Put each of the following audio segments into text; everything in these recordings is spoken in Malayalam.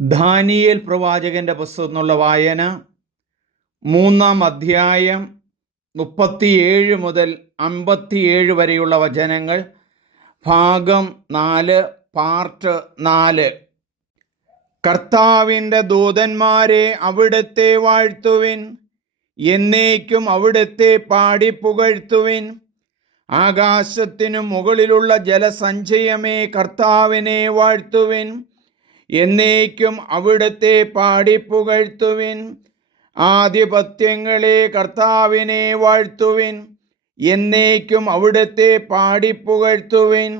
ദാനിയേൽ പ്രവാചകന്റെ പുസ്തകം എന്നുള്ള വായന 3-ാം അധ്യായം 37 മുതൽ 57 വരെയുള്ള വചനങ്ങൾ, ഭാഗം 4, പാർട്ട് 4. കർത്താവിൻ്റെ ദൂതന്മാരെ അവിടുത്തെ വാഴ്ത്തുവിൻ, എന്നേക്കും അവിടുത്തെ പാടിപ്പുകഴ്ത്തുവിൻ. ആകാശത്തിനു മുകളിലുള്ള ജലസഞ്ചയമേ കർത്താവിനെ വാഴ്ത്തുവിൻ, എന്നേക്കും അവിടുത്തെ പാടിപ്പുകഴ്ത്തുവിൻ. ആധിപത്യങ്ങളെ കർത്താവിനെ വാഴ്ത്തുവിൻ, എന്നേക്കും അവിടുത്തെ പാടിപ്പുകഴ്ത്തുവിൻ.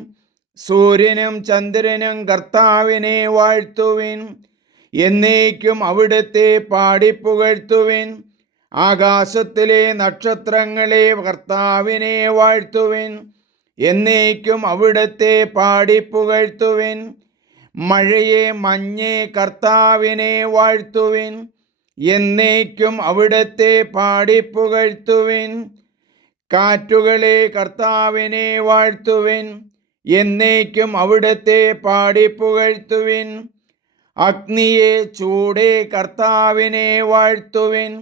സൂര്യനും ചന്ദ്രനും കർത്താവിനെ വാഴ്ത്തുവിൻ, എന്നേക്കും അവിടുത്തെ പാടിപ്പുകഴ്ത്തുവിൻ. ആകാശത്തിലെ നക്ഷത്രങ്ങളെ കർത്താവിനെ വാഴ്ത്തുവിൻ, എന്നേക്കും അവിടുത്തെ പാടിപ്പുകഴ്ത്തുവിൻ. മഴയെ മഞ്ഞേ കർത്താവിനെ വാഴ്ത്തുവിൻ, എന്നേക്കും അവിടുത്തെ പാടിപ്പുകഴ്ത്തുവിൻ. കാറ്റുകളെ കർത്താവിനെ വാഴ്ത്തുവിൻ, എന്നേക്കും അവിടുത്തെ പാടിപ്പുകഴ്ത്തുവിൻ. അഗ്നിയെ ചൂടേ കർത്താവിനെ വാഴ്ത്തുവിൻ,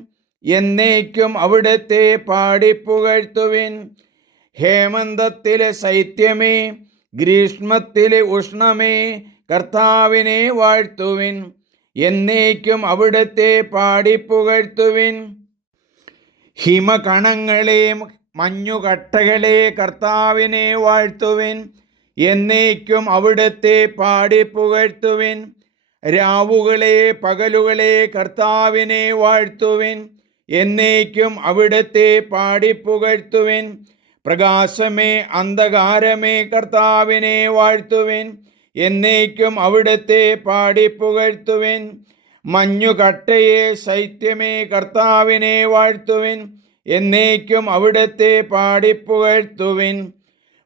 എന്നേക്കും അവിടുത്തെ പാടിപ്പുകഴ്ത്തുവിൻ. ഹേമന്തത്തിലെ ശൈത്യമേ, ഗ്രീഷ്മത്തിലെ ഉഷ്ണമേ കർത്താവിനെ വാഴ്ത്തുവിൻ, എന്നേക്കും അവിടുത്തെ പാടിപ്പുകഴ്ത്തുവിൻ. ഹിമകണങ്ങളെ മഞ്ഞുകട്ടകളെ കർത്താവിനെ വാഴ്ത്തുവിൻ, എന്നേക്കും അവിടുത്തെ പാടിപ്പുകഴ്ത്തുവിൻ. രാവുകളെ പകലുകളെ കർത്താവിനെ വാഴ്ത്തുവിൻ, എന്നേക്കും അവിടുത്തെ പാടിപ്പുകഴ്ത്തുവിൻ. പ്രകാശമേ അന്ധകാരമേ കർത്താവിനെ വാഴ്ത്തുവിൻ, എന്നേക്കും അവിടുത്തെ പാടിപ്പുകഴ്ത്തുവിൻ. മഞ്ഞുകട്ടയെ ശൈത്യമേ കർത്താവിനെ വാഴ്ത്തുവിൻ, എന്നേക്കും അവിടുത്തെ പാടിപ്പുകഴ്ത്തുവിൻ.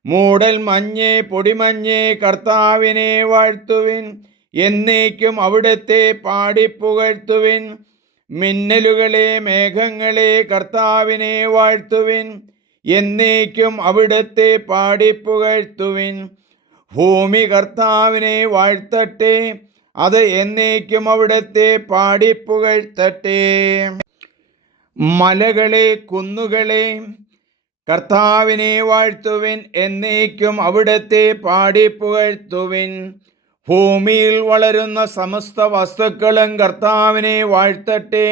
മൂടൽ മഞ്ഞേ പൊടിമഞ്ഞേ കർത്താവിനെ വാഴ്ത്തുവിൻ, എന്നേക്കും അവിടുത്തെ പാടിപ്പുകഴ്ത്തുവിൻ. മിന്നലുകളെ മേഘങ്ങളെ കർത്താവിനെ വാഴ്ത്തുവിൻ, എന്നേക്കും അവിടുത്തെ പാടിപ്പുകഴ്ത്തുവിൻ. ഭൂമി കർത്താവിനെ വാഴ്ത്തട്ടെ, അത് എന്നേക്കും അവിടുത്തെ പാടിപ്പുകഴ്ത്തട്ടെ. മലകളെ കുന്നുകളെ കർത്താവിനെ വാഴ്ത്തുവിൻ, എന്നേക്കും അവിടുത്തെ പാടിപ്പുകഴ്ത്തുവിൻ. ഭൂമിയിൽ വളരുന്ന സമസ്ത വസ്തുക്കളും കർത്താവിനെ വാഴ്ത്തട്ടെ,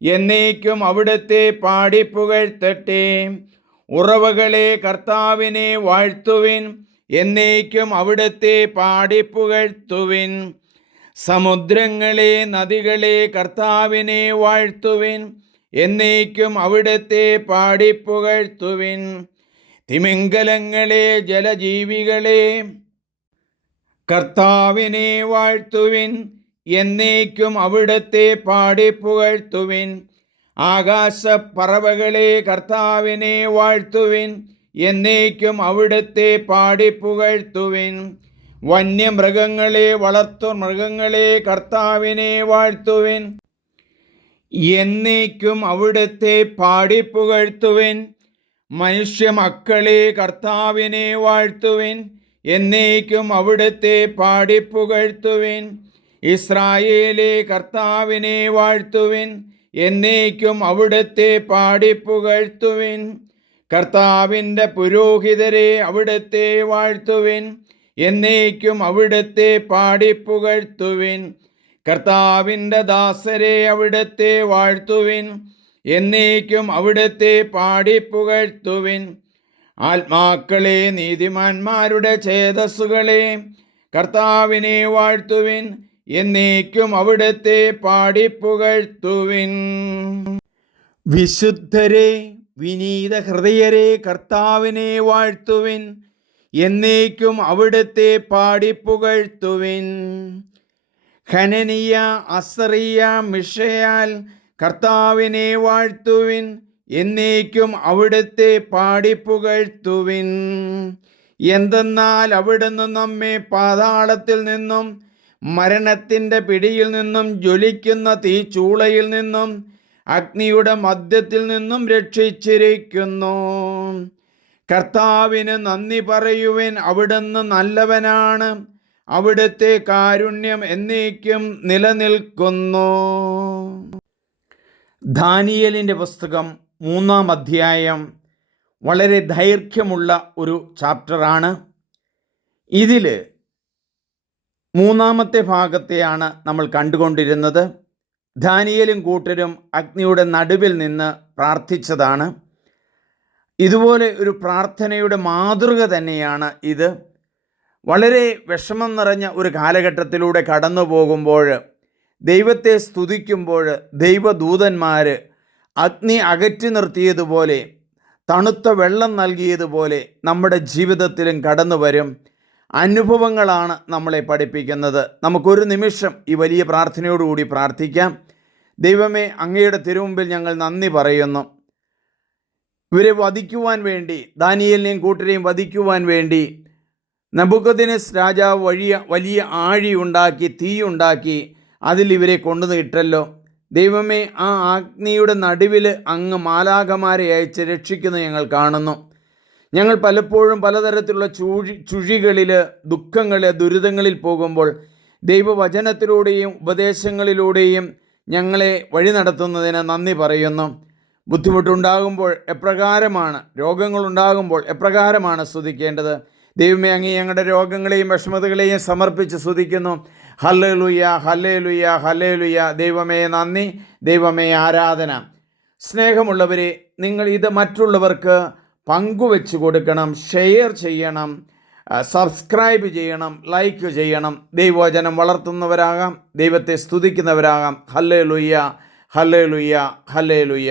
എന്നേക്കും അവിടുത്തെ പാടിപ്പുകഴ്ത്തട്ടെ. ഉറവകളെ കർത്താവിനെ വാഴ്ത്തുവിൻ, എന്നേക്കും അവിടുത്തെ പാടിപ്പുകഴ്ത്തുവിൻ. സമുദ്രങ്ങളെ നദികളെ കർത്താവിനെ വാഴ്ത്തുവിൻ, എന്നേക്കും അവിടുത്തെ പാടിപ്പുകഴ്ത്തുവിൻ. തിമിംഗലങ്ങളെ ജലജീവികളെ കർത്താവിനെ വാഴ്ത്തുവിൻ, എന്നേക്കും അവിടുത്തെ പാടിപ്പുകഴ്ത്തുവിൻ. ആകാശപ്പറവകളെ കർത്താവിനെ വാഴ്ത്തുവിൻ, എന്നേക്കും അവിടുത്തെ പാടിപ്പുകഴ്ത്തുവിൻ. വന്യമൃഗങ്ങളെ വളർത്തുമൃഗങ്ങളെ കർത്താവിനെ വാഴ്ത്തുവിൻ, എന്നേക്കും അവിടുത്തെ പാടിപ്പുകഴ്ത്തുവിൻ. മനുഷ്യമക്കളെ കർത്താവിനെ വാഴ്ത്തുവിൻ, എന്നേക്കും അവിടുത്തെ പാടിപ്പുകഴ്ത്തുവിൻ. ഇസ്രായേലേ കർത്താവിനെ വാഴ്ത്തുവിൻ, എന്നേക്കും അവിടുത്തെ പാടിപ്പുകഴ്ത്തുവിൻ. കർത്താവിൻ്റെ പുരോഹിതരെ അവിടുത്തെ വാഴ്ത്തുവിൻ, എന്നേക്കും അവിടുത്തെ പാടിപ്പുകഴ്ത്തുവിൻ. കർത്താവിൻ്റെ ദാസരെ അവിടുത്തെ വാഴ്ത്തുവിൻ, എന്നേക്കും അവിടുത്തെ പാടിപ്പുകഴ്ത്തുവിൻ. ആത്മാക്കളെ നീതിമാന്മാരുടെ ചേതസ്സുകളെ കർത്താവിനെ വാഴ്ത്തുവിൻ, എന്നേക്കും അവിടുത്തെ പാടിപ്പുകഴ്ത്തുവിൻ. വിശുദ്ധരെ വിനീത ഹൃദയരെ കർത്താവിനെ വാഴ്ത്തുവിൻ, എന്നേക്കും അവിടുത്തെ പാടിപ്പുകഴ്ത്തുവിൻ. ഹനനിയ അസറിയ മിഷയാൽ കർത്താവിനെ വാഴ്ത്തുവിൻ, എന്നേക്കും അവിടുത്തെ പാടിപ്പുകഴ്ത്തുവിൻ. എന്തെന്നാൽ അവിടുന്ന് നമ്മെ പാതാളത്തിൽ നിന്നും മരണത്തിൻ്റെ പിടിയിൽ നിന്നും ജ്വലിക്കുന്ന തീച്ചൂളയിൽ നിന്നും അഗ്നിയുടെ മധ്യത്തിൽ നിന്നും രക്ഷിച്ചിരിക്കുന്നു. കർത്താവിന് നന്ദി പറയുവിൻ, അവിടുന്ന് നല്ലവനാണ്, അവിടുത്തെ കാരുണ്യം എന്നേക്കും നിലനിൽക്കുന്നു. ദാനിയേലിൻ്റെ പുസ്തകം 3-ാം അധ്യായം വളരെ ദൈർഘ്യമുള്ള ഒരു ചാപ്റ്ററാണ്. ഇതിൽ 3-ാമത്തെ ഭാഗത്തെയാണ് നമ്മൾ കണ്ടുകൊണ്ടിരുന്നത്. ദാനിയേലും കൂട്ടരും അഗ്നിയുടെ നടുവിൽ നിന്ന് പ്രാർത്ഥിച്ചതാണ്. ഇതുപോലെ ഒരു പ്രാർത്ഥനയുടെ മാതൃക തന്നെയാണ് ഇത്. വളരെ വിഷമം നിറഞ്ഞ ഒരു കാലഘട്ടത്തിലൂടെ കടന്നു പോകുമ്പോൾ, ദൈവത്തെ സ്തുതിക്കുമ്പോൾ ദൈവദൂതന്മാർ അഗ്നി അകറ്റി നിർത്തിയതുപോലെ, തണുത്ത വെള്ളം നൽകിയതുപോലെ നമ്മുടെ ജീവിതത്തിലും കടന്നു വരും. അനുഭവങ്ങളാണ് നമ്മളെ പഠിപ്പിക്കുന്നത്. നമുക്കൊരു നിമിഷം ഈ വലിയ പ്രാർത്ഥനയോടുകൂടി പ്രാർത്ഥിക്കാം. ദൈവമേ, അങ്ങയുടെ തിരുമുമ്പിൽ ഞങ്ങൾ നന്ദി പറയുന്നു. ഇവരെ വധിക്കുവാൻ വേണ്ടി, ദാനിയേലിനെയും കൂട്ടരെയും വധിക്കുവാൻ വേണ്ടി നെബൂഖദ്നേസർ രാജാവ് വലിയ ആഴിയുണ്ടാക്കി, തീയുണ്ടാക്കി അതിൽ ഇവരെ കൊണ്ടുവന്നിട്ടല്ലോ. ദൈവമേ, ആ അഗ്നിയുടെ നടുവിൽ അങ്ങ് മാലാഖമാരെ അയച്ച് രക്ഷിക്കുന്നത് ഞങ്ങൾ കാണുന്നു. ഞങ്ങൾ പലപ്പോഴും പലതരത്തിലുള്ള ചുഴികളിൽ, ദുഃഖങ്ങളിൽ, ദുരിതങ്ങളിൽ പോകുമ്പോൾ ദൈവവചനത്തിലൂടെയും ഉപദേശങ്ങളിലൂടെയും ഞങ്ങളെ വഴി നടത്തുന്നതിന് നന്ദി പറയുന്നു. ബുദ്ധിമുട്ടുണ്ടാകുമ്പോൾ എപ്രകാരമാണ്, രോഗങ്ങളുണ്ടാകുമ്പോൾ എപ്രകാരമാണ് സ്തുതിക്കേണ്ടത്? ദൈവമേ, അങ്ങ് ഞങ്ങളുടെ രോഗങ്ങളെയും വിഷമതകളെയും സമർപ്പിച്ച് സ്തുതിക്കുന്നു. Hallelujah, hallelujah, hallelujah. ദൈവമേ നന്ദി, ദൈവമേ ആരാധന. സ്നേഹമുള്ളവരെ, നിങ്ങൾ ഇത് മറ്റുള്ളവർക്ക് പങ്കുവെച്ച് കൊടുക്കണം, ഷെയർ ചെയ്യണം, സബ്സ്ക്രൈബ് ചെയ്യണം, ലൈക്ക് ചെയ്യണം. ദൈവവചനം വളർത്തുന്നവരാകാം, ദൈവത്തെ സ്തുതിക്കുന്നവരാകാം. Hallelujah, hallelujah, hallelujah.